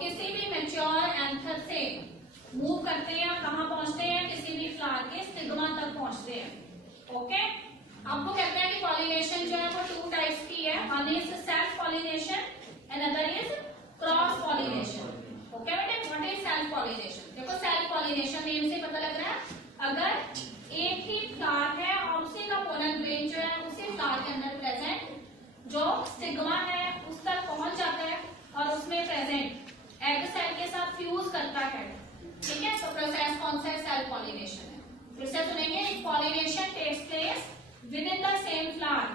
किसी भी mature anther से मूव करते हैं, कहाँ पहुंचते हैं, किसी भी फ्लावर के स्टिग्मा तक पहुंचते हैं। ओके, अब वो कहते हैं कि पॉलिनेशन जो है वो 2 टाइप्स की है, one is self pollination and other is cross pollination. Okay बेटे, व्हाट इज सेल्फ पॉलिनेशन? देखो सेल्फ पॉलिनेशन नेम से पता लग रहा है, अगर एक ही फ्लावर है और उसी का पोलन ग्रेन जो है उसी फ्लावर के अंदर प्रेजेंट जो स्टिग्मा है उस तक पहुंच जाता है और उसमें प्रेजेंट एग सेल के साथ फ्यूज करता है, ठीक है, तो प्रोसेस कौन सा है? सेल्फ पॉलिनेशन है। फिर से सुनेंगे, if pollination takes place within the same flower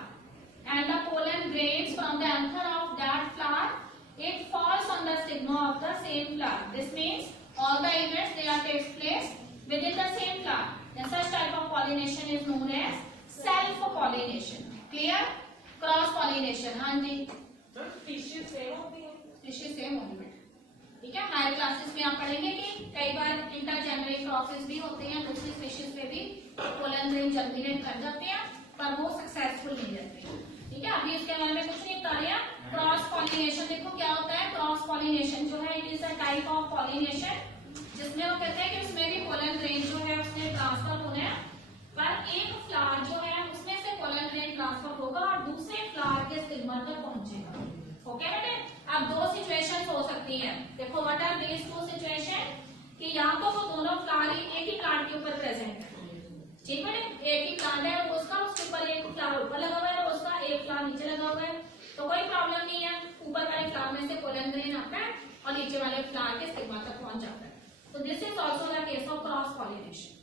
and the pollen grains from the anther of that flower it falls on the stigma of the same flower, this means all the events they are takes place within the same flower. Then such type of pollination is known as self pollination. Clear? Cross pollination. हाँ जी, species same होती है, species same होगी बेटा, ठीक है। Higher classes में आप पढ़ेंगे कि कई बार इंटरजेनरेट क्रॉसेस भी होते हैं, दूसरी स्पीशीज पे भी पोलन ग्रेन जर्मिनेट कर जाते हैं पर वो सक्सेसफुल नहीं रहते, ठीक है। अभी इसके बारे में कुछ नहीं बता रहे हैं। क्रॉस पॉलिनेशन देखो क्या होता है। क्रॉस पॉलिनेशन जो है it is a type of pollination जिसमें वो कहते हैं कि उसमें भी पोलन ग्रेन जो है उसमें ट्रांसफर होना है, पर एक फ्लावर जो है उसमें से पोलन ग्रेन ट्रांसफर होगा और दूसरे फ्लावर के स्टिग्मा तक पहुंचेगा। ओके बेटे, अब 2 सिचुएशन हो सकती है। देखो व्हाट आर दीज 2 सिचुएशन, कि या तो वो दोनों फ्लावर एक ही प्लांट के ऊपर प्रेजेंट है, ठीक है, एक ही प्लांट है रोज का, उसके ऊपर एक फ्लावर ऊपर लगा हुआ है रोज का, एक फ्लावर नीचे लगा हुआ है, तो कोई प्रॉब्लम नहीं है, ऊपर वाले फ्लावर में से पोलन ग्रेन आता है और नीचे वाले फ्लावर के स्टिग्मा तक पहुंच जाता है। तो this is also the case of cross pollination.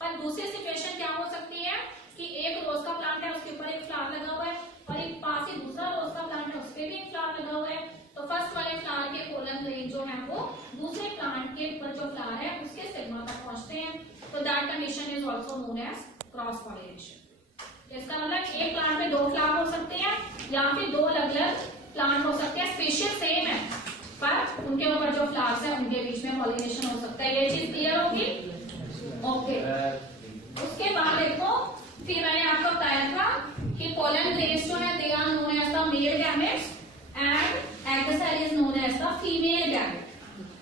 पर दूसरी सिचुएशन क्या हो सकती है कि एक रोज का प्लांट है उसके ऊपर एक फ्लावर लगा हुआ है और एक पास ही दूसरा रोज का प्लांट है उस पर भी एक फ्लावर लगा हुआ है, तो फर्स्ट वाले फ्लावर के पोलन ग्रेन जो है वो दूसरे प्लांट के ऊपर जो फ्लावर है उसके स्टिग्मा तक पहुंचते हैं, तो that condition is also known as cross pollination. इसका मतलब एक प्लांट में 2 फ्लावर हो सकते हैं या फिर 2 अलग अलग प्लांट हो सकते हैं, स्पीशीज सेम है पर उनके ऊपर जो फ्लावर्स है उनके बीच में पॉलिनेशन हो सकता है। ये चीज क्लियर होगी? ओके, उसके बाद देखो फिर मैंने आपको बताया था कि पोलन ग्रेन्स जो है they are known as the male gametes and egg cell is known as the female gamete,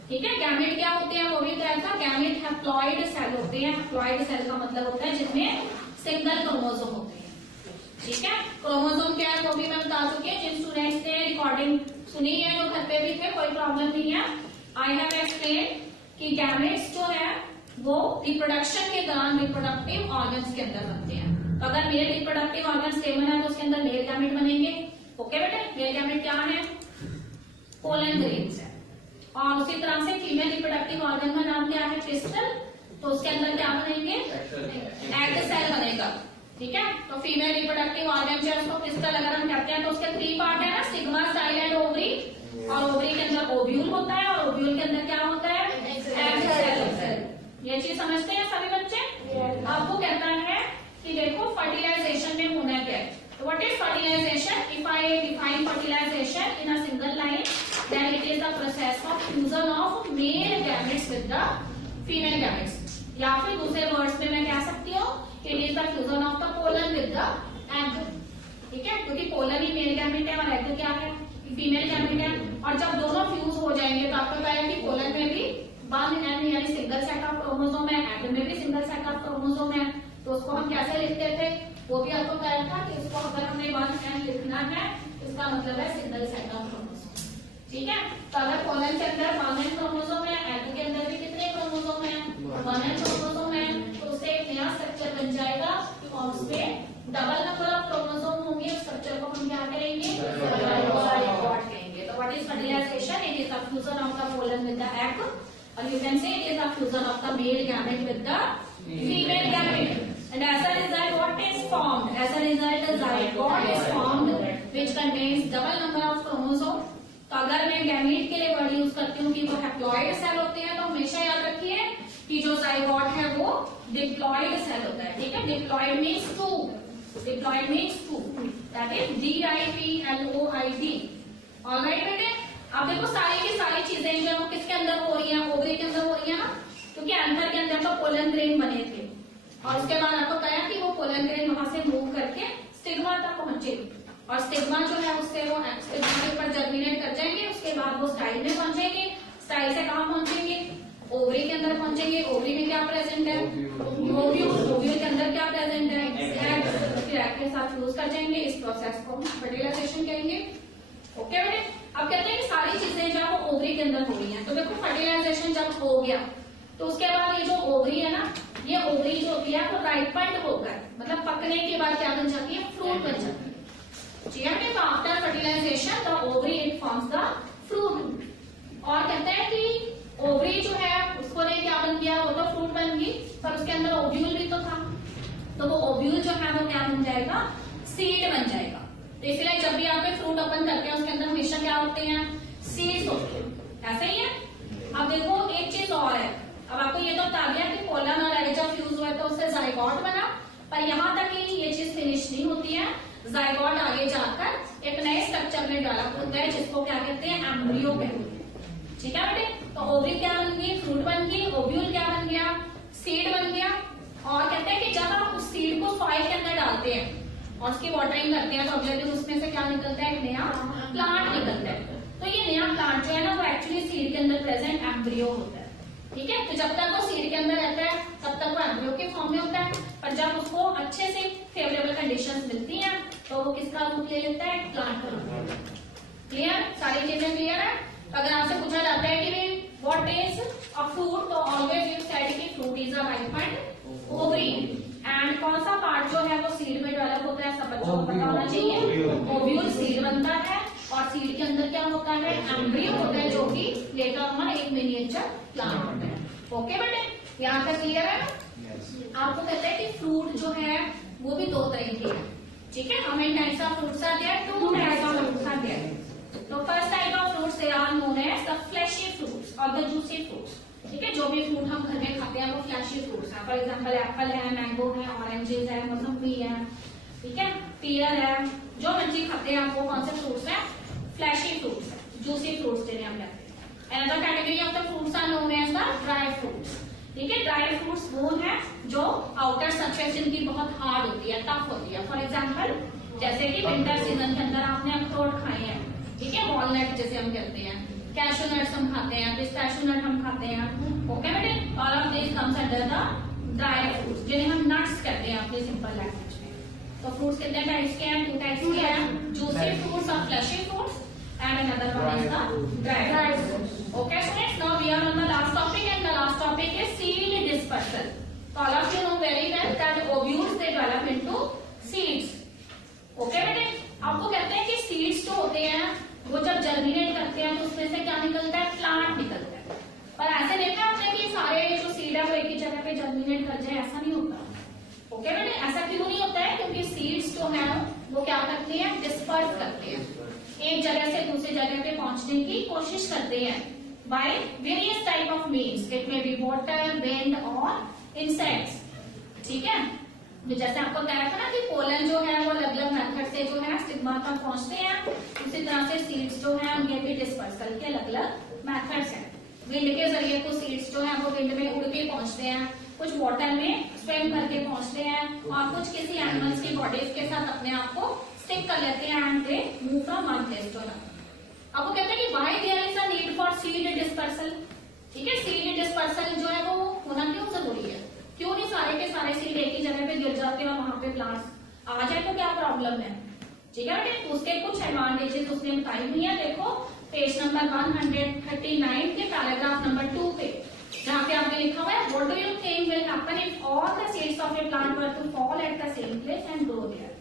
ठीक है। गैमेट क्या होते हैं वो भी बताया था, गैमेट हैप्लॉइड सेल होते हैं। हैप्लॉइड सेल का मतलब होता है जिनमें सिंगल क्रोमोसोम होते हैं, ठीक है। क्रोमोसोम क्या है वो भी मैं बता चुकी हूँ, जिन स्टूडेंट्स ने रिकॉर्डिंग सुनी है जो घर पे भी थे कोई प्रॉब्लम नहीं है। आई हैव एक्सप्लेन कि गैमेट्स जो है वो रिप्रोडक्शन के दौरान रिप्रोडक्टिव ऑर्गन्स के अंदर बनते हैं, तो अगर मेल रिप्रोडक्टिव ऑर्गन स्टेबल है तो उसके अंदर मेल गैमेट बनेंगे। ओके बेटे, मेल गैमेट क्या है? पोलन ग्रेन्स है। और उसी तरह से फीमेल रिप्रोडक्टिव ऑर्गन का नाम क्या है? पिस्टल, तो उसके अंदर क्या बनेंगे? एग सेल बनेगा, ठीक है। तो फीमेल रिप्रोडक्टिव ऑर्गन जो है उसको पिस्टल अगर हम कहते हैं तो उसके 3 पार्ट है ना, सिग्मा, स्टाइल एंड ओवरी, और ओवरी के अंदर ओव्यूल होता है और ओव्यूल के अंदर क्या होता है? एग सेल होता है। ये चीज समझते हैं सभी बच्चे? अब वो कहता है कि देखो फर्टिलाइजेशन में होना क्या है, तो what is fertilisation? If I define fertilisation in a single line then it is the process of fusion of male gametes with the female gametes, या फिर दूसरे वर्ड्स में मैं कह सकती हूँ it is the fusion of the pollen with the egg, ठीक है, क्योंकि पोलन ही मेल गैमेट है और एग क्या है? फीमेल गैमेट है। और जब दोनों फ्यूज हो जाएंगे तो आपको बताया कि पोलन में भी 1 n यानी सिंगल सेट ऑफ क्रोमोसोम है, एग में भी सिंगल सेट ऑफ क्रोमोसोम है, तो उसको हम कैसे लिखते थे वो भी आपको बताया था कि उसको अगर हमें 1 n लिखना है इसका मतलब है सिंगल सेट ऑफ क्रोमोसोम, ठीक है। तो अगर पोलन के अंदर 1 n क्रोमोसोम है, एग के अंदर भी कितने क्रोमोसोम है? 1 n क्रोमोसोम है, तो उससे एक नया स्ट्रक्चर बन जाएगा और उसमें डबल नंबर ऑफ क्रोमोसोम होंगे, स्ट्रक्चर को हम क्या करेंगे? जाइगोट कहेंगे। तो what is fertilisation? It is the fusion of the pollen with the egg, or you can say it is the fusion of the male gamete with the female gamete, and as a result what is formed? As a result a zygote is formed which contains double number of chromosome। तो अगर मैं gamete के लिए word use करती हूँ कि वो haploid cell होते हैं तो हमेशा याद रखिए कि जो zygote है वो डिप्लॉइड सेल होता है, ठीक है। Diploid means 2, diploid means 2, that is DIPLOID। Alright बेटे, अब देखो सारी की सारी चीजें जो वो किसके अंदर हो रही है? ओवरी के अंदर हो रही है ना, क्योंकि एंथर के अंदर तो पोलन ग्रेन बने थे और उसके बाद आपको बताया कि वो पोलन ग्रेन वहां से मूव करके स्टिग्मा तक पहुंचे और स्टिग्मा जो है उससे वो स्टिग्मा के ऊपर जर्मिनेट कर जाएंगे, उसके बाद वो स्टाइल में पहुंचेंगे, स्टाइल से कहाँ पहुंचेंगे, ओवरी के अंदर पहुंचेंगे। ओवरी में क्या प्रेजेंट है, ओव्यूल। ओव्यूल के अंदर क्या प्रेजेंट है, एग। फिर एग के साथ फ्यूज कर जाएंगे। इस प्रोसेस को हम फर्टिलाइजेशन कहेंगे। ओके बेटे, अब कहते हैं कि सारी चीजें जो है वो ओवरी के अंदर हो रही हैं। तो देखो फर्टिलाइजेशन जब हो गया तो उसके बाद ये जो ओवरी है ना, ये ओवरी जो होती है वो राइपेंड होकर, मतलब पकने के बाद क्या बन जाती है, फ्रूट बन जाती है। जी हाँ, तो after fertilisation the ovary it forms the fruit. और कहते हैं कि ओवरी जो है उसको ने क्या बन गया, वो तो फ्रूट बन गई, पर उसके अंदर ओव्यूल भी तो था। तो वो ओव्यूल जो है वो क्या बन जाएगा, सीड बन जाएगा। तो इसलिए जब भी आप फ्रूट ओपन करते हैं उसके अंदर हमेशा क्या होते हैं, सीड्स होते हैं। ऐसा ही है। अब देखो एक चीज और है, अब आपको ये तो बता दिया कि पोलन और एग जब फ्यूज हुआ तो उससे जाइगोट बना, पर यहाँ तक ही ये चीज फिनिश नहीं होती है। जाइगोट आगे जाकर एक नए स्ट्रक्चर में डेवलप होता है जिसको क्या कहते हैं, एम्ब्रियो कहते हैं। ठीक है बेटे, तो ओवरी क्या बन गई, फ्रूट बन गई। ओव्यूल क्या बन गया, सीड बन गया। और कहते हैं कि जब आप उस सीड को सॉइल के अंदर डालते हैं और उसकी वाटरिंग करते हैं तो अगले दिन उसमें से क्या निकलता है, एक नया प्लांट निकलता है। तो ये नया प्लांट जो है ना वो एक्चुअली सीड के अंदर प्रेजेंट एम्ब्रियो होता है। ठीक है, तो जब तक वो सीड के अंदर रहता है तब तक वो एम्ब्रियो के फॉर्म में होता है, पर जब उसको अच्छे से फेवरेबल कंडीशंस मिलती हैं तो वो किसका रूप ले लेता है, प्लांट का रूप। क्लियर, सारी चीजें क्लियर है। अगर आपसे पूछा जाता है कि व्हाट इज अ फ्रूट, तो ऑलवेज यू सेड कि fruit is a ripened ovary. And कौन सा पार्ट जो है वो सीड में डेवलप होता है, सब बच्चों को पता होना चाहिए। ओव्यूल सीड बनता है और सीड के अंदर क्या होता है, एम्ब्रियो होता है, जो कि लेटर ऑन एक मिनिएचर प्लांट होता है। ओके बेटे, यहाँ तक क्लियर है। आपको कहते हैं कि फ्रूट जो है वो भी दो तरह के हैं। ठीक है, हमें टाइप्स ऑफ फ्रूट्स आते हैं, टू टाइप्स ऑफ फ्रूट्स आते हैं। तो first type of fruits they are known as the fleshy fruits और द जूसी फ्रूट्स। ठीक है, जो भी फ्रूट हम घर में खाते हैं वो फ्लैशी फ्रूट्स हैं। फॉर एग्जांपल एप्पल है, मैंगो है, ऑरेंजेस है, मौसम्बी है, ठीक है, पियर है, जो मर्जी खाते हैं आप वो कौन से फ्रूट्स हैं, फ्लैशी फ्रूट्स है, जूसी फ्रूट्स जिन्हें हम कहते हैं। Another category of the fruits are known as the dry fruits. ठीक है, ड्राई फ्रूट्स वो है जो आउटर सरफेस जिनकी बहुत हार्ड होती है, टफ होती है। फॉर एग्जाम्पल जैसे कि विंटर सीजन के अंदर आपने अखरोट खाए हैं, ठीक है, वॉलनट जैसे हम कहते हैं, कैशू नट्स हम खाते हैं, पिस्ताशियो नट हम खाते हैं। ओके बेटे, all of this comes under the dry fruits जिन्हें हम नट्स कहते हैं अपने सिंपल लैंग्वेज में। तो फ्रूट्स कितने टाइप्स के हैं, टू टाइप्स के हैं, जूसी फ्रूट्स और fleshy fruits, and another one is the dry fruits. Okay students, now we are on the last topic and the last topic is seed dispersal. तो all of you know very well that ovules they develop into seeds. Okay बेटे, आपको कहते हैं कि seeds जो होते हैं वो जब जर्मिनेट करते हैं तो उसमें से क्या निकलता है, प्लांट निकलता है। पर ऐसे देखा आपने कि सारे जो सीड है वो एक ही जगह पे जर्मिनेट कर जाए, ऐसा नहीं होता। ओके बेटे, ऐसा क्यों नहीं होता है, क्योंकि सीड्स जो है वो क्या करते हैं, डिस्पर्स करते हैं, एक जगह से दूसरी जगह पे पहुंचने की कोशिश करते हैं by various type of means. It may be water, wind और इंसेक्ट्स। ठीक है, जैसे आपको कहा था ना कि पोलन जो है वो अलग अलग मेथड से जो है स्टिग्मा तक पहुंचते हैं, उसी तरह से सीड्स जो है उनके भी डिस्पर्सल के अलग अलग मेथड्स हैं। विंड के जरिए कुछ सीड्स जो है वो विंड में उड़ के पहुंचते हैं, कुछ वाटर में स्विम करके पहुंचते हैं, और कुछ किसी एनिमल्स की बॉडीज के साथ अपने आप को स्टिक कर लेते हैं and they move from one place to another. आपको कहते हैं कि why there is a need for seed dispersal. ठीक है, सीड डिस्पर्सल जो है वो होना क्यों जरूरी है, क्यों नहीं सारे के सारे सीड एक ही जगह पे गिर जाते हैं और वहां पे प्लांट्स आ जाए तो क्या प्रॉब्लम है। ठीक है बेटे, तो उसके कुछ एडवांटेजेस उसने बताई हुई है। देखो पेज नंबर 139 के पैराग्राफ नंबर 2 पे, जहाँ पे आपने लिखा हुआ है what do you think will happen if all the seeds of a plant were to fall at the same place and grow there.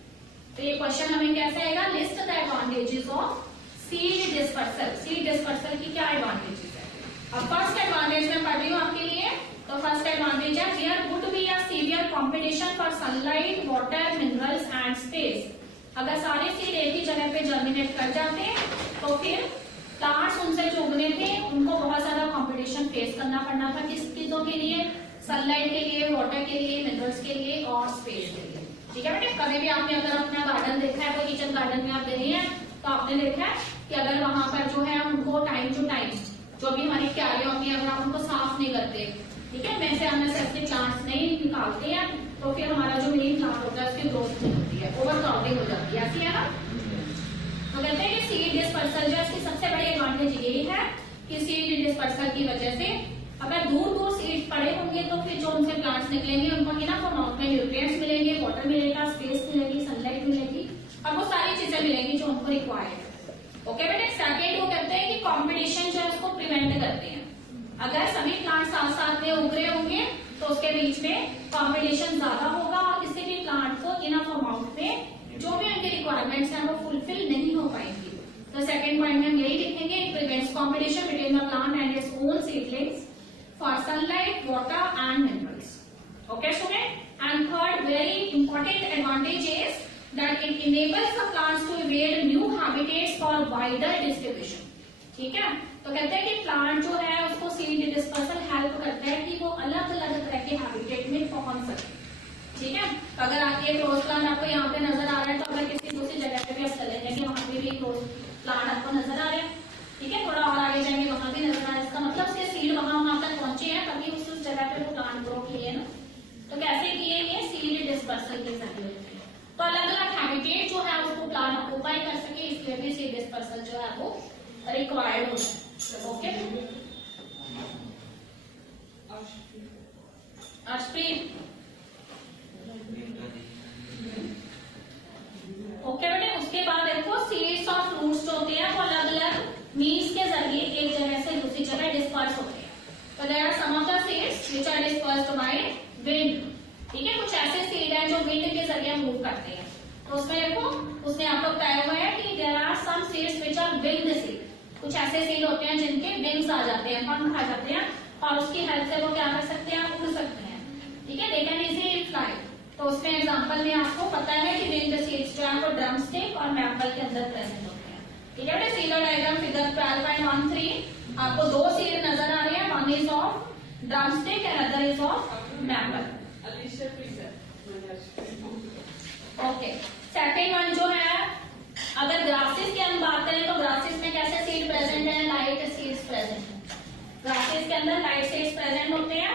तो ये क्वेश्चन हमें कैसे आएगा, list the advantages of seed dispersal. Seed dispersal की क्या advantages है। अब first advantage मैं पढ़ रही हूँ आपके लिए। तो फर्स्ट एडवांटेज है there would be a severe competition for sunlight, water, minerals and space. अगर सारे सीड एक ही जगह पे जर्मिनेट कर जाते तो फिर प्लांट्स उनसे जो उगने थे उनको बहुत ज्यादा कंपटीशन फेस करना पड़ना था। किस चीजों के लिए, सनलाइट के लिए, वाटर के लिए, मिनरल्स के लिए और स्पेस के लिए। ठीक है बेटे, कभी भी आपने अगर अपना गार्डन देखा है, कोई किचन गार्डन में आप गए हैं तो आपने देखा है कि अगर वहां पर जो है उनको टाइम टू टाइम जो भी हमारी क्यारियां होती है अगर आप उनको साफ नहीं करते, ठीक है, में से अननेसेसरी प्लांट्स नहीं निकालते हैं तो फिर हमारा जो मेन प्लांट होता है उसकी ग्रोथ नहीं होती है, ओवर क्राउडिंग हो जाती है। ऐसी है ना। तो कहते हैं कि सीड डिस्पर्सल जो इसकी सबसे बड़ी एडवांटेज यही है कि सीड डिस्पर्सल की वजह से अगर दूर दूर सीड्स पड़े होंगे तो फिर जो उनसे प्लांट्स निकलेंगे उनको इनफ अमाउंट में न्यूट्रिएंट्स मिलेंगे, वाटर मिलेगा, स्पेस मिलेगी, सनलाइट मिलेगी और वो सारी चीजें मिलेंगी जो उनको रिक्वायर्ड है। ओके बेटे, सेकेंड वो कहते हैं कि कॉम्पिटिशन जो है उसको प्रिवेंट करते हैं। अगर सभी प्लांट साथ साथ में उग रहे होंगे तो उसके बीच में कॉम्पिटिशन ज्यादा होगा और किसी भी प्लांट को इनफ अमाउंट में जो भी उनकी रिक्वायरमेंट्स हैं वो फुलफिल नहीं हो पाएंगी। तो सेकंड पॉइंट में हम यही लिखेंगे, it prevents competition between the plant and its own seedlings for sunlight, water and minerals. Okay student, and third very important advantage is that it enables the plants to evade new habitats for wider distribution। ठीक है, तो कहते हैं कि plant जो है उसको seed dispersal help करता है कि वो अलग अलग तरह के हैबिटेट में पहुंच सके। ठीक है, तो अगर आप ये रोज प्लांट आपको यहाँ पे नजर आ रहा है तो अगर किसी दूसरी जगह पे भी आप चले जाएंगे वहां पे भी एक रोज प्लांट आपको नजर आ रहा है। ठीक है, थोड़ा और आगे जाएंगे वहां भी नजर आ रहा है, इसका मतलब उसके सीड वहां तक पहुंचे हैं तभी उस जगह पे वो प्लांट ग्रो किए ना। तो कैसे किए, ये सीड डिस्पर्सल के जरिए। तो अलग अलग हैबिटेट जो है उसको प्लांट ऑक्यूपाई कर सके, इसलिए भी सीड डिस्पर्सल जो है वो रिक्वायर्ड होता है। ओके, अर्शप्रीत, ओके बेटे। उसके बाद देखो सीड्स और फ्रूट्स जो होते हैं वो अलग अलग मीन्स के जरिए एक जगह से दूसरी जगह डिस्पर्स होते हैं। तो there are some of the seeds which are dispersed by wind. ठीक है, कुछ ऐसे सीड हैं जो विंड के जरिए मूव करते हैं। तो उसमें देखो उसने आपको बताया हुआ है कि there are some seeds which are winged seed. कुछ ऐसे सीड होते हैं जिनके विंग्स आ जाते हैं, पंख आ जाते हैं और उसकी हेल्प से वो क्या कर सकते हैं, उड़ सकते हैं। ठीक है, दे कैन इजीली फ्लाई। तो उसमें एग्जांपल में आपको पता है कि विंग्ड सीड्स जो है वो ड्रम स्टिक और मैपल के अंदर प्रेजेंट होते हैं। ठीक है बेटे, सीड डायग्राम फिगर 12.13 आपको दो सीड नजर आ रहे हैं, one is of drum stick and other is of maple. Okay, second one जो है, अगर ग्रासेस की हम बात करें तो ग्रासेस में कैसे सीड प्रेजेंट है, लाइट सीड्स प्रेजेंट है। ग्रासेस के अंदर लाइट सीड्स प्रेजेंट होते हैं।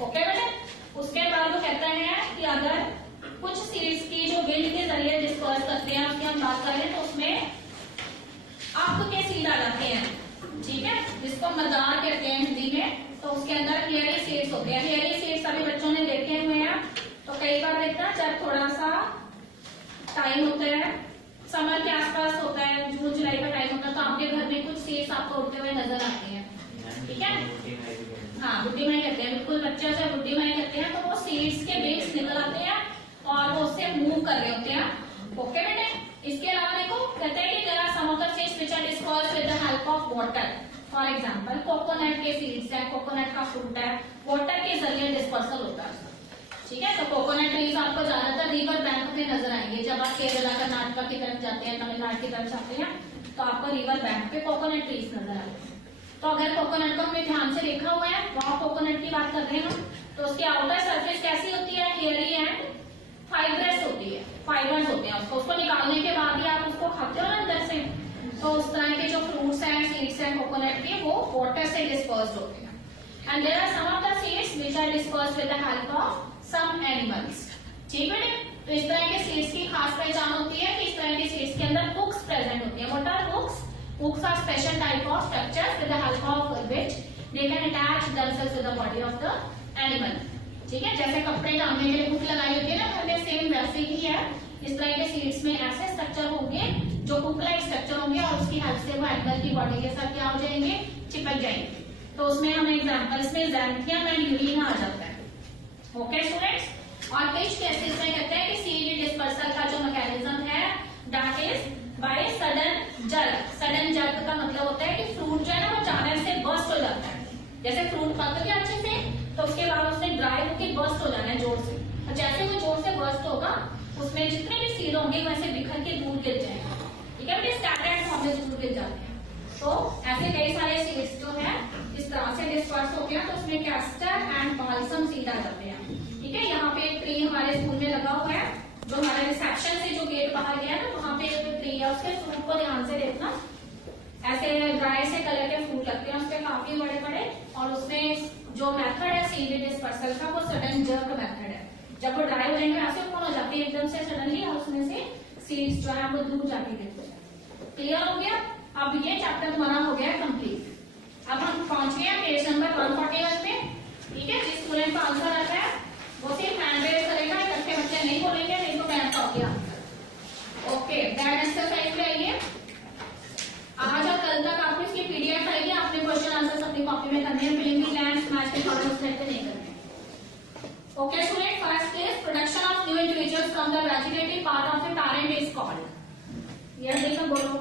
ओके बेटे, उसके बाद वो कहता है कि अगर कुछ सीड्स की जो विंड के जरिए डिस्पर्स करते हैं उसकी हम बात करें तो उसमें आग के सीड आ जाते हैं। ठीक है, जिसको मदार कहते हैं हिंदी में। तो उसके अंदर हेयरी सीड्स होते हैं। हेयरी सीड्स सभी बच्चों ने देखे हुए हैं। तो कई बार देखना जब थोड़ा सा टाइम होता है, समर के आसपास होता है, जून जुलाई का टाइम होता है, तो आपके घर में कुछ सीड्स आपको उड़ते हुए नजर आते हैं। ठीक है, हाँ, बुड्ढी माई कहते हैं, बिल्कुल बच्चे उसे बुड्ढी माई कहते हैं। तो वो सीड्स के विंग्स निकल आते हैं और वो उससे मूव कर रहे होते हैं। ओके बेटे, इसके अलावा देखो कहते हैं कि there are some of the seeds which are dispersed with the help of water. For example coconut के सीड्स है, कोकोनट का फ्रूट है, वाटर के जरिए डिस्पर्सल होता है। ठीक है, तो कोकोनट ट्रीज आपको ज्यादातर रिवर बैंक में नजर आएंगे। जब आप केरला कर्नाटक की तरफ जाते हैं, तमिलनाडु की तरफ जाते हैं तो आपको रिवर बैंक पे कोकोनट ट्रीज नजर आते हैं। तो अगर कोकोनट को हमने ध्यान से देखा हुआ है, रॉ कोकोनट की बात कर रहे हैं हम, तो उसकी आउटर सरफेस कैसी होती है, हेयरी एंड फाइब्रस होती है, फाइबर्स होते हैं। उसको निकालने के बाद ही आप उसको खाते हो ना अंदर से। तो उस तरह के जो फ्रूट्स हैं, सीड्स हैं कोकोनट के, वो वाटर से डिस्पर्स्ड होते हैं। And there are some of the seeds which are dispersed with the help of some animals. ठीक है, तो इस तरह के सीड्स की खास पहचान होती है कि इस तरह के सीड्स के अंदर हुक्स प्रेजेंट होती है। What are hooks? Hooks are special type of structures with the help of which they can attach themselves to the body of the animal। ठीक है, जैसे कपड़े टांगने के लिए हुक लगाई होती है ना घर में, सेम वैसे ही है। इस तरह के सीड्स में ऐसे स्ट्रक्चर होंगे जो हुक लाइक स्ट्रक्चर होंगे और उसकी हेल्प से वो एनिमल की बॉडी के साथ क्या हो जाएंगे, चिपक जाएंगे। तो उसमें हमें एग्जाम्पल इसमें ज़ैंथियम एंड यूरिना आ जाता है। ओके स्टूडेंट्स, और कुछ केसेस में कहते हैं कि सीड डिस्पर्सल का जो मैकेनिज्म है that is by sudden jerk. Sudden jerk का मतलब होता है कि फ्रूट जो है ना वो अचानक से बर्स्ट हो जाता है। जैसे फ्रूट पक गया अच्छे से तो उसके बाद उसने ड्राई होकर बर्स्ट हो जाना है जोर से, और जैसे वो जोर से बर्स्ट होगा उसमें जितने भी सीड होंगे वैसे बिखर के दूर गिर जाएंगे। ठीक है, बेटे स्कैटर्ड फॉर्म में दूर गिर जाते हैं। तो ऐसे कई सारे सीड्स जो है इस तरह से डिस्पर्स हो गया। तो उसमें कैस्टर एंड बाल्सम सीड आ जाते हैं। ठीक है, यहाँ पे एक ट्री हमारे स्कूल में लगा हुआ है, जो हमारे रिसेप्शन से जो गेट बाहर गया ना वहाँ पे एक ट्री है, उसके फ्रूट को ध्यान से देखना। ऐसे ड्राई से कलर के फ्रूट लगते हैं उसके काफी बड़े बड़े, और उसमें जो मेथड है सीड डिस्पर्सल का वो सडन जर्क मेथड है। जब वो ड्राई हो जाएंगे ऐसे कौन हो जाती है एकदम से सडनली, और उसमें से सीड्स जो है वो दूर जाके गिरते हैं। क्लियर हो गया? अब ये चैप्टर हमारा हो गया कंप्लीट। अब हम 5वीं ठीक है, जिस स्टूडेंट का आंसर आता है वो सिर्फ हैंड रेज करेगा, इकट्ठे बच्चे नहीं बोलेंगे, नहीं तो मैं आपका हो गया आंसर। ओके, दैट एक्सरसाइज पे आइए। आज और कल तक आपको इसकी पीडीएफ आएगी, आपने क्वेश्चन आंसर अपनी कॉपी में करने हैं, filling the blanks, match the columns करके नहीं करने। Okay student, first is production of new individuals from the vegetative part of the parent is called. ये देखो बोलो,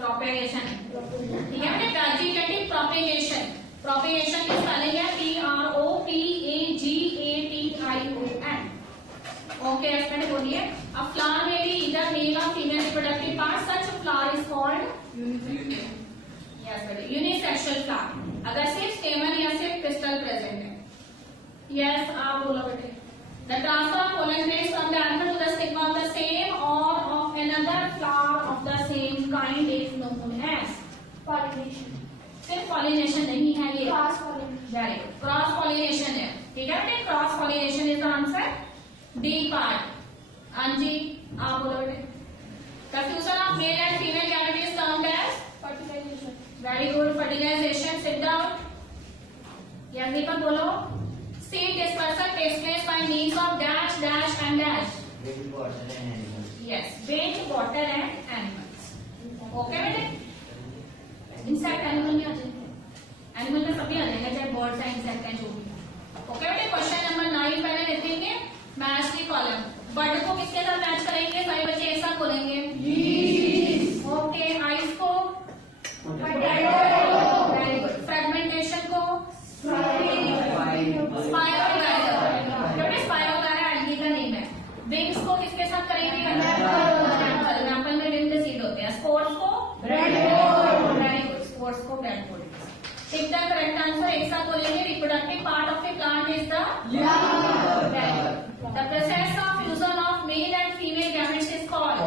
प्रोपेगेशन। ठीक है बेटा, वेजिटेटिव प्रोपेगेशन। प्रोपेगेशन की स्पेलिंग है PROPAGATION। ओके एक्सपेंड बोलिए। A flower may be either male or female reproductive part. Such a flower is called yes बेटा unisexual flower। अगर सिर्फ स्टेमन या सिर्फ पिस्टल प्रेजेंट है। यस आप बोलो बेटे। The transfer of pollen grains from the anther to the stigma of the same or of another flower of the same kind is known as pollination। सिर्फ pollination नहीं है ये, Cross pollination। Very good, cross pollination है। ठीक है बेटे, cross pollination is the answer, D part. अंजी आप बोलो बेटे। The fusion of male and female gamete is termed as Fertilization। very good, fertilization। Sit down। या दीपक बोलो। Seed dispersal takes place by means of dash dash and dash। Wind, water and animals. Yes, wind, water and animals। Okay बेटे, insect animal में आ जाएंगे, animal में सभी आ जाएंगे, चाहे birds है इंसेक्ट है जो भी। ओके बेटे, क्वेश्चन नंबर 9 पहले लिखेंगे, मैच दी कॉलम। बर्ड को किसके साथ मैच करेंगे, सारे बच्चे एक साथ बोलेंगे। ओके, आइस को, वेरी गुड, फ्रेगमेंटेशन को, स्पाइरोगायरा एल्गी का नेम है। विंग्स को किसके साथ करेंगे, मैपल में विंग सीड होते हैं। स्पोर्स को, वेरी गुड, स्पोर्स को breadboard. Tick the correct answer एक साथ बोलेंगे। Reproductive part of the plant is the very good. The process of fusion of male and female gametes is called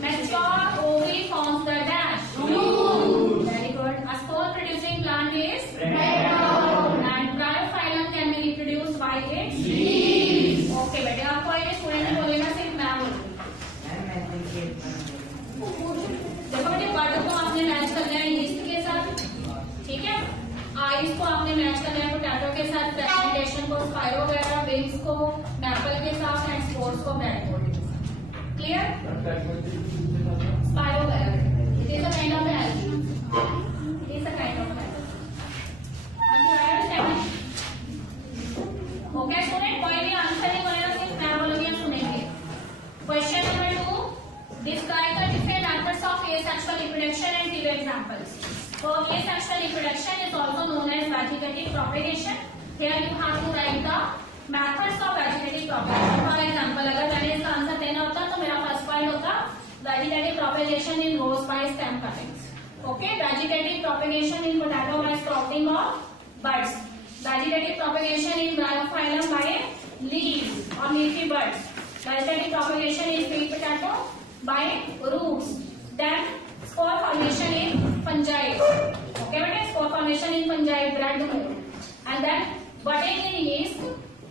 mature ovary forms the dash। Very good। A spore producing plant is and bryophyllum can be reproduced by its leaves। Okay बेटे, आपको ये student बोलेगा, सिर्फ मैं बोलूंगी। Ma'am, I think it देखो बेटे, bird को आपने मैच करना है यीस्ट के साथ, ठीक है। आइस को आपने मैच करना है पोटैटो के साथ, फ्रेगमेंटेशन को स्पाइरोगायरा, विंग्स को मैपल के साथ एंड स्पोर्स को ब्रेडबोर्ड के साथ। Clear? Spirogyra, it is a kind of algae। It is a kind of algae। अब you understand? Okay student, कोई भी आंसर नहीं बोलेगा, सिर्फ मैं बोलूंगी, हम सुनेंगे। Question number 2, describe the different methods of asexual reproduction and give examples। So asexual reproduction is also known as vegetative propagation। Here you have to write the methods of vegetative propagation। For example, अगर मैंने इसका answer देना होता तो मेरा first point होता vegetative propagation in rose by stem cuttings। Okay, vegetative propagation in potato by sprouting of buds। Vegetative propagation in bryophyllum by leaves or leafy buds। Vegetative propagation in sweet potato by roots। Then spore formation in fungi। Okay, बेटे, spore formation in fungi, breadfruit। And then budding in yeast।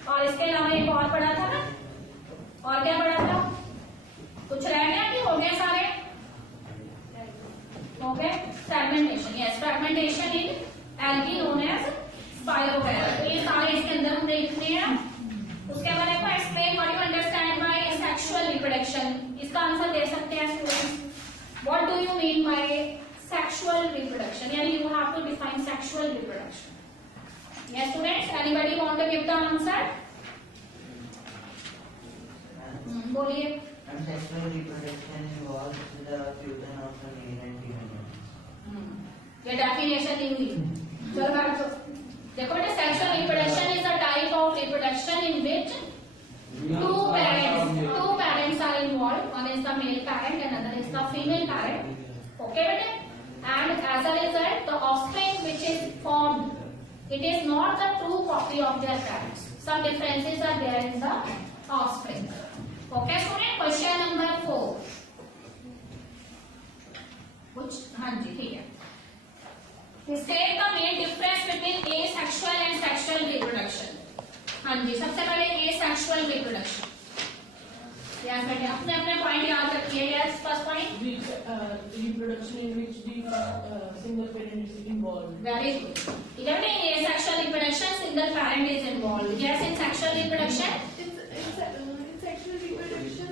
और इसके अलावा एक और पढ़ा था ना, और क्या पढ़ा था, कुछ रह गया कि हो गए सारे? हो गए। फ्रेगमेंटेशन, यस, फ्रेगमेंटेशन इन एल्गी नोन एज स्पाइरोगायरा। तो ये सारे इसके अंदर हमने लिखने हैं। उसके बाद देखो, explain what you understand by sexual reproduction. इसका आंसर दे सकते हैं students. What do you mean by sexual reproduction, यानी you have to define sexual reproduction. Yes students, anybody want to give the answer? बोलिए। And sexual reproduction involves the fusion of the male and female। ये definition नहीं हुई, चलो बैठ जाओ। देखो बेटे, sexual reproduction is a type of reproduction in which two parents are involved। One is the male parent and another is the female parent। Okay बेटे, and as a result the offspring which is formed, it is not the true copy of their parents। Some differences are there in the offspring। Okay student, question number 4 कुछ, हाँ जी ठीक है। State the main difference between asexual and sexual reproduction। हाँ जी, सबसे पहले asexual reproduction। याद बेटे, अपने अपने पॉइंट याद रखिए। Yes, first point, reproduction in which the single parent is involved. Very good. ठीक है बेटे, ये sexual reproduction single parent is involved. Yes, in sexual reproduction. In sexual reproduction,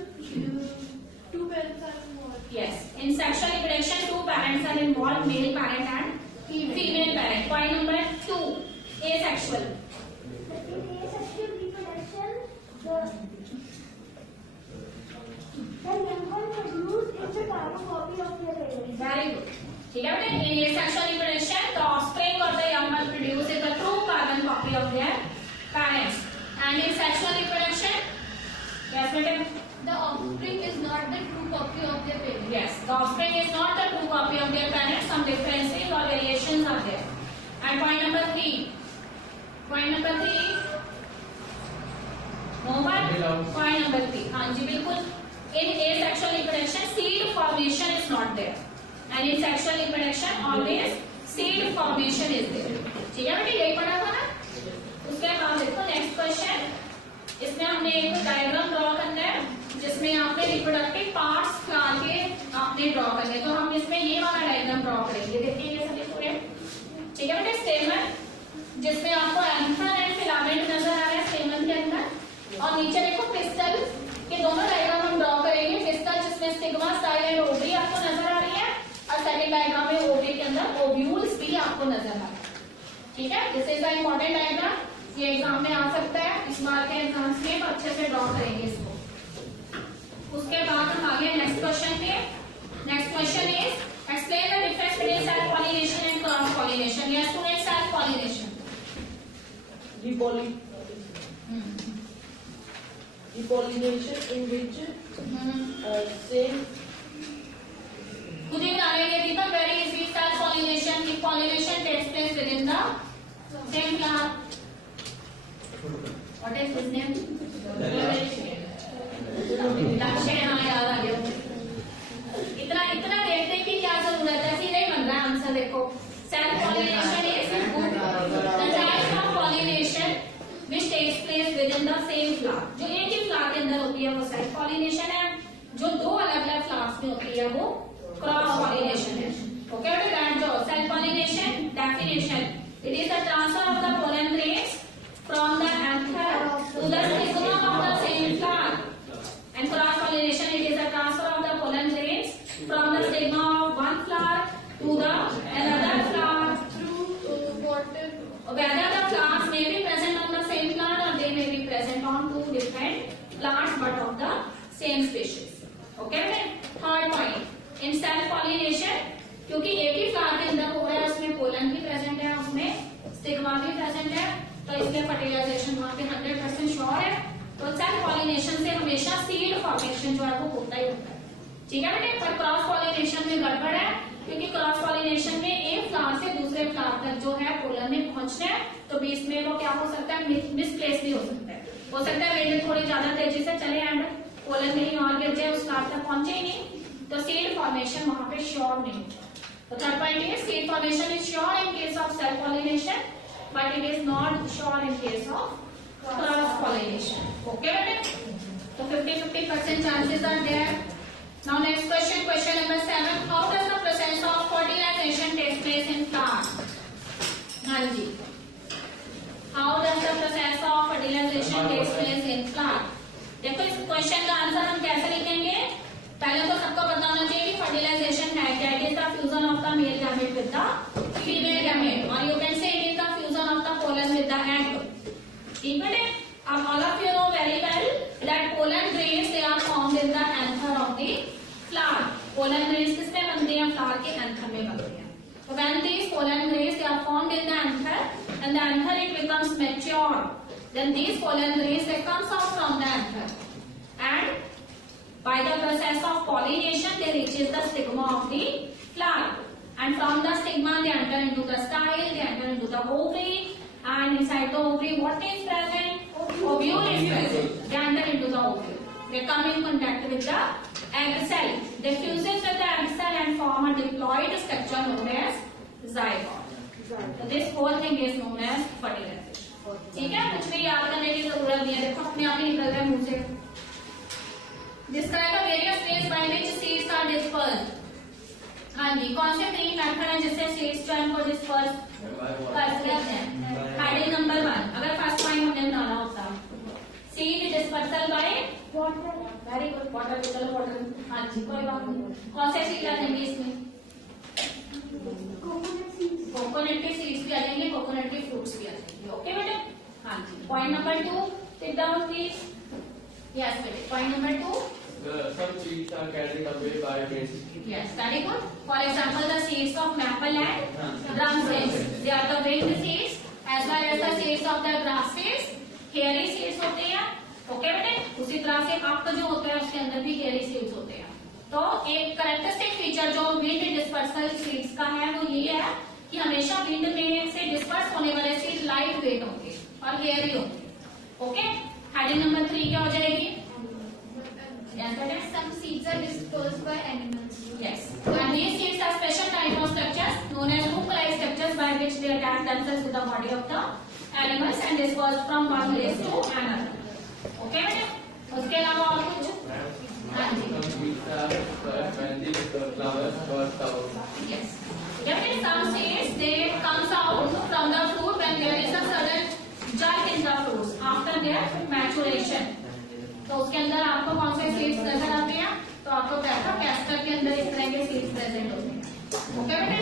two parents are involved. Yes, in sexual reproduction, two parents are involved, male parent and female parent. Point number 2, asexual. In asexual reproduction, the young one produced is a carbon copy of their parents. Very good. ठीक है बेटे, in asexual reproduction, the offspring of the young one produced is a true carbon copy of their parents. And in sexual reproduction, yes बेटे, The offspring is not the true copy of their parents. yes, the offspring is not the true copy of their parents. Some differences or variations are there. And point number 3. Point number 3. No one. Point number 3. हाँ जी बिल्कुल. In asexual reproduction, seed formation is not there. And in sexual reproduction, always seed formation is there. ठीक है बेटे, यही पढ़ा था ना? उसके बाद देखो नेक्स्ट क्वेश्चन. इसमें हमने एक डायग्राम ड्रॉ करना है जिसमें आपने रिप्रोडक्टिव पार्ट्स के आपने ड्रॉ करने. तो हम इसमें ये वाला डायग्राम ड्रॉ करेंगे. देखिए ये सभी स्टूडेंट. ठीक है बेटे, स्टेमन जिसमें आपको एंथर एंड फिलामेंट नजर आ रहा है स्टेमन के अंदर, और नीचे देखो पिस्टल के दोनों डायग्राम हम ड्रॉ करेंगे. पिस्टल जिसमें स्टिग्मा, स्टाइल एंड ओवरी आपको नजर आ रही है, और सेकंड डायग्राम में ओवरी के अंदर ओव्यूल्स भी आपको नजर आ रहा है. ठीक है, this is the important diagram. ये एग्जाम में आ सकता है, इस बार के एग्जाम्स में तो अच्छे से ड्रॉ करेंगे इसको. उसके बाद हम आगे नेक्स्ट क्वेश्चन पे. Next question is explain the difference between self pollination and cross pollination. Yes student, self pollination. The pollination in which same Could you narrate it? Very easy. Self pollination. The pollination takes place within the same flower. What is his name? लक्ष्य. हाँ याद आ गया. इतना इतना देखने की क्या जरूरत है? सीधे ही बन रहा है आंसर. देखो, self pollination is the type of pollination which takes place within the same flower. जो एक ही फ्लावर के अंदर होती है वो सेल्फ पॉलिनेशन है. जो दो अलग अलग फ्लावर्स में होती है वो क्रॉस पॉलिनेशन है. ओके बेटे, दैट जो self pollination definition, it is the transfer of the pollen grains from the anther to the stigma of the same flower. And cross pollination, it is a transfer of the pollen grains from the stigma of one flower to the another flower Through water. whether the flowers may be present on the same plant or they may be present on two different plants but of the same species. Okay then, third point, in self pollination, क्योंकि एक ही flower के अंदर हो रहा है, उसमें pollen भी present है, उसमें स्टिग्मा भी प्रेजेंट है, तो इसलिए फर्टिलाइजेशन वहां पे 100% श्योर है. तो सेल्फ पॉलिनेशन से हमेशा सीड फॉर्मेशन जो है वो होता ही होता है. ठीक है बेटे, पर क्रॉस पॉलिनेशन में गड़बड़ है, क्योंकि क्रॉस पॉलिनेशन में एक फ्लावर से दूसरे फ्लावर तक जो है पोलन में पहुंचना है, तो बीच में वो क्या हो सकता है, मिसप्लेस भी हो सकता है. हो सकता है विंड थोड़ी ज्यादा तेजी से चले एंड पोलन कहीं और गिर जाए, उस फ्लावर तक पहुंचे ही नहीं, तो सीड फॉर्मेशन वहां पे श्योर नहीं होता. तो थर्ड पॉइंट है seed formation is sure in case of self pollination but it is not sure in case of cross pollination. Okay बेटे, तो 50-50% chances are there. Now next question, question number 7. How does the process of fertilization take place in flower? हाँ जी. How does the process of fertilization take place in flower? देखो इस question का answer हम कैसे लिखेंगे? पहले तो सबको पता होना चाहिए कि फर्टिलाइजेशन है क्या. It is the fusion of the male gamete with the female gamete, और you can say it is the fusion of the pollen with the egg. ठीक है. अब all of you know very well that pollen grains they are formed in the anther of the flower. Pollen grains किसमें बनते हैं? Flower के anther में बनते हैं. So when these pollen grains they are formed in the anther and the anther it becomes mature, then these pollen grains they comes out from the anther and by the process of pollination they reaches the stigma of the flower, and from the stigma they enter into the style, they enter into the ovary, and inside the ovary what is present? Ovule is present. They enter into the ovule. They come in contact with the egg cell. They fuse with the egg cell and form a diploid structure known as zygote. So this whole thing is known as fertilization. ठीक है, कुछ भी याद करने की जरूरत नहीं है. देखो अपने आप ही निकल रहा है मुंह से. Describe the various ways by which seeds are dispersed. हाँ हाँ जी, कौन से 3 मेथड है जिससे सीड्स जो है उनको डिस्पर्स कर सकते हैं? हेडिंग नंबर 1, अगर फर्स्ट पॉइंट हमने बनाना होता, seed dispersal by water, very good, water, चलो वाटर, हाँ जी, कोई बात नहीं। कौन से सीड आ जाएंगे इसमें? coconut seeds, कोकोनट के सीड्स भी आ जाएंगे, कोकोनट के फ्रूट्स भी आ जाएंगे। ओके बेटे, हाँ जी। Point number 2, sit down please. Yes बेटे, point number 2, some seeds are carried away by winds. yes, very good. For example, the seeds of maple and drum seeds, they are the winged seeds as well as the seeds of the grass seeds, hairy seeds होते हैं। Okay बेटे, उसी तरह से up जो होता है उसके अंदर भी hairy seeds होते हैं। तो एक करेक्टरिस्टिक फीचर जो विंड डिस्पर्सल सीड्स का है वो ये है कि हमेशा विंड में से डिस्पर्स होने वाले सीड लाइट वेट होंगे और हेयरी होंगे। ओके, हेडिंग नंबर 3 क्या हो जाएगी? Yes, better. Some seeds are dispersed by animals. Yes. And these seeds are special type of structures known as hook-like structures by which they attach themselves to the body of the animals and disperse from one place to another. Okay, बेटे? उसके अलावा और कुछ? हाँ जी। Some seeds are dispersed when the flowers burst out. Yes. Yeah, beटे, some seeds they comes out from the fruit when there is a sudden jerk in the fruits after their maturation. तो उसके अंदर आपको कौन से seeds नजर आते हैं? तो आपको कैस्टर के अंदर इस तरह के सीड्स प्रेजेंट होते हैं। ओके बेटे?